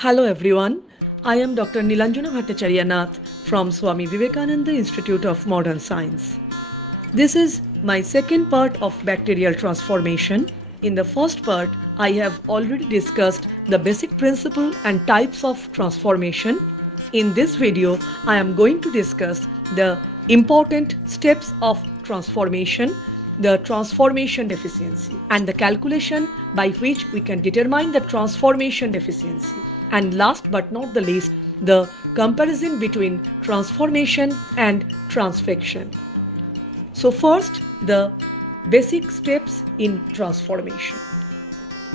Hello everyone, I am Dr. Nilanjana Bhattacharya from Swami Vivekananda Institute of Modern Science. This is my second part of bacterial transformation. In the first part, I have already discussed the basic principle and types of transformation. In this video, I am going to discuss the important steps of transformation, the transformation efficiency, and the calculation by which we can determine the transformation efficiency. And last but not the least, the comparison between transformation and transfection. So first, the basic steps in transformation.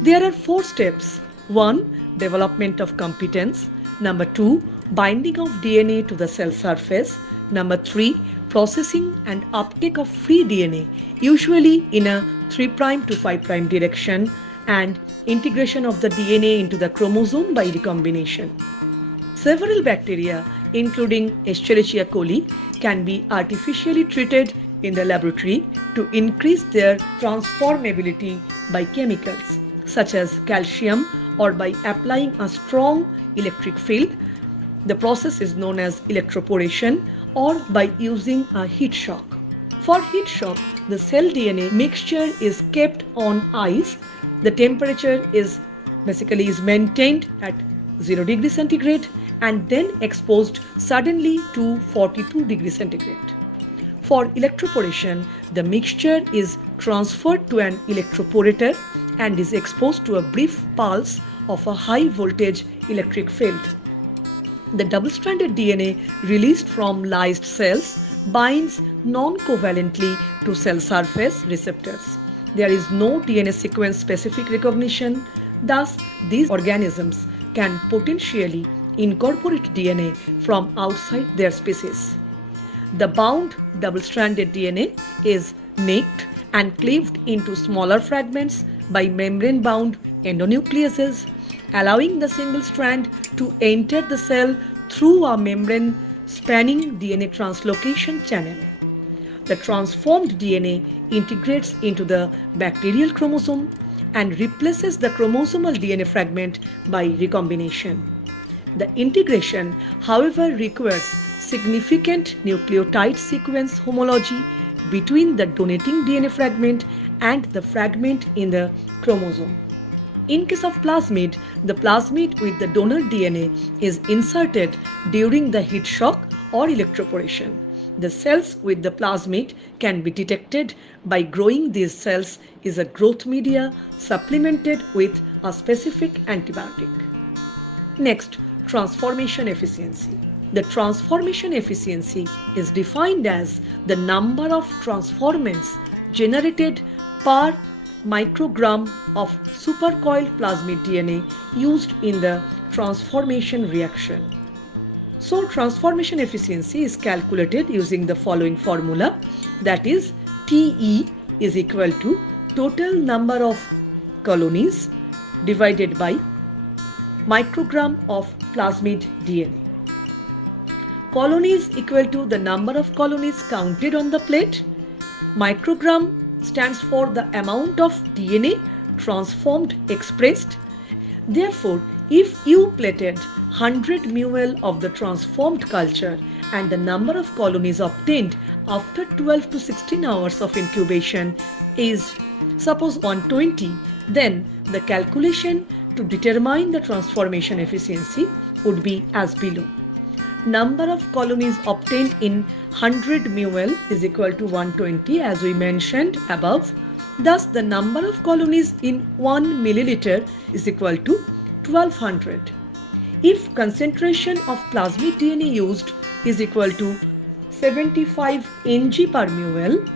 There are 4 steps. 1. Development of competence. Number 2. Binding of DNA to the cell surface. Number 3. Processing and uptake of free DNA, usually in a 3' to 5' direction, and integration of the DNA into the chromosome by recombination. Several bacteria, including Escherichia coli, can be artificially treated in the laboratory to increase their transformability by chemicals such as calcium or by applying a strong electric field. The process is known as electroporation, or by using a heat shock. For heat shock, the cell DNA mixture is kept on ice. The temperature is maintained at 0 degree centigrade and then exposed suddenly to 42 degree centigrade. For electroporation, the mixture is transferred to an electroporator and is exposed to a brief pulse of a high voltage electric field. The double-stranded DNA released from lysed cells binds non-covalently to cell surface receptors. There is no DNA sequence specific recognition. Thus, these organisms can potentially incorporate DNA from outside their species. The bound double-stranded DNA is nicked and cleaved into smaller fragments by membrane-bound endonucleases, allowing the single strand to enter the cell through a membrane-spanning DNA translocation channel. The transformed DNA integrates into the bacterial chromosome and replaces the chromosomal DNA fragment by recombination. The integration, however, requires significant nucleotide sequence homology between the donating DNA fragment and the fragment in the chromosome. In case of plasmid, the plasmid with the donor DNA is inserted during the heat shock or electroporation. The cells with the plasmid can be detected by growing these cells is a growth media supplemented with a specific antibiotic. Next, transformation efficiency. The transformation efficiency is defined as the number of transformants generated per microgram of supercoiled plasmid DNA used in the transformation reaction. So, transformation efficiency is calculated using the following formula, that is TE is equal to total number of colonies divided by microgram of plasmid DNA. Colonies equal to the number of colonies counted on the plate. Microgram stands for the amount of DNA transformed expressed. Therefore, if you plated 100 ml of the transformed culture and the number of colonies obtained after 12 to 16 hours of incubation is suppose 120, then the calculation to determine the transformation efficiency would be as below. Number of colonies obtained in 100 ml is equal to 120 as we mentioned above. Thus, the number of colonies in 1 milliliter is equal to 1200. If concentration of plasmid DNA used is equal to 75 ng per ml,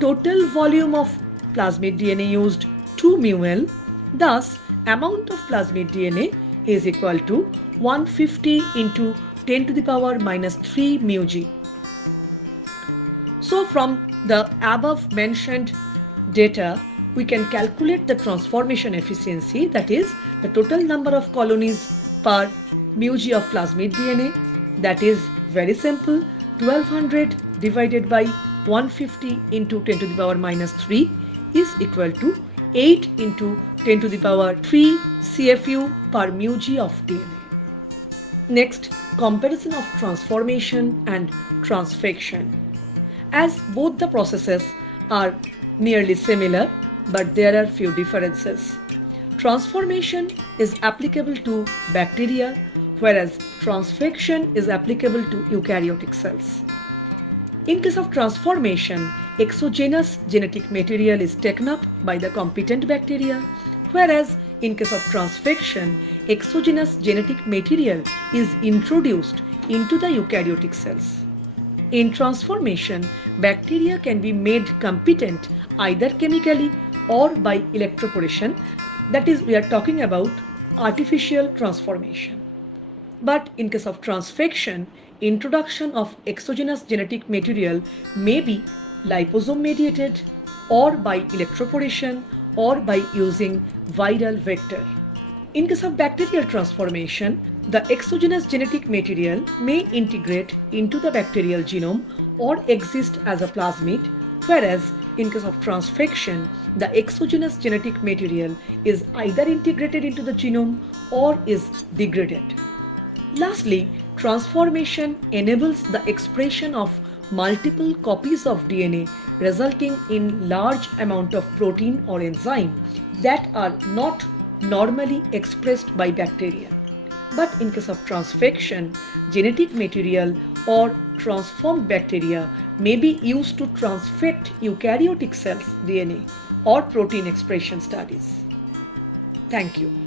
total volume of plasmid DNA used 2 ml, thus amount of plasmid DNA is equal to 150 into 10 to the power minus 3 mu g. So from the above mentioned data, we can calculate the transformation efficiency, that is the total number of colonies per mu g of plasmid DNA. That is very simple, 1200 divided by 150 into 10 to the power minus 3 is equal to 8 into 10 to the power 3 CFU per mu g of DNA. Next, comparison of transformation and transfection. As both the processes are nearly similar, but there are few differences. Transformation is applicable to bacteria, whereas transfection is applicable to eukaryotic cells. In case of transformation, exogenous genetic material is taken up by the competent bacteria, whereas in case of transfection, exogenous genetic material is introduced into the eukaryotic cells. In transformation, bacteria can be made competent either chemically or by electroporation. That is, we are talking about artificial transformation. But in case of transfection, introduction of exogenous genetic material may be liposome mediated or by electroporation or by using viral vector. In case of bacterial transformation, the exogenous genetic material may integrate into the bacterial genome or exist as a plasmid, whereas in case of transfection, the exogenous genetic material is either integrated into the genome or is degraded. Lastly, transformation enables the expression of multiple copies of DNA, resulting in large amount of protein or enzyme that are not normally expressed by bacteria. But in case of transfection, genetic material or transformed bacteria may be used to transfect eukaryotic cells DNA or protein expression studies. Thank you.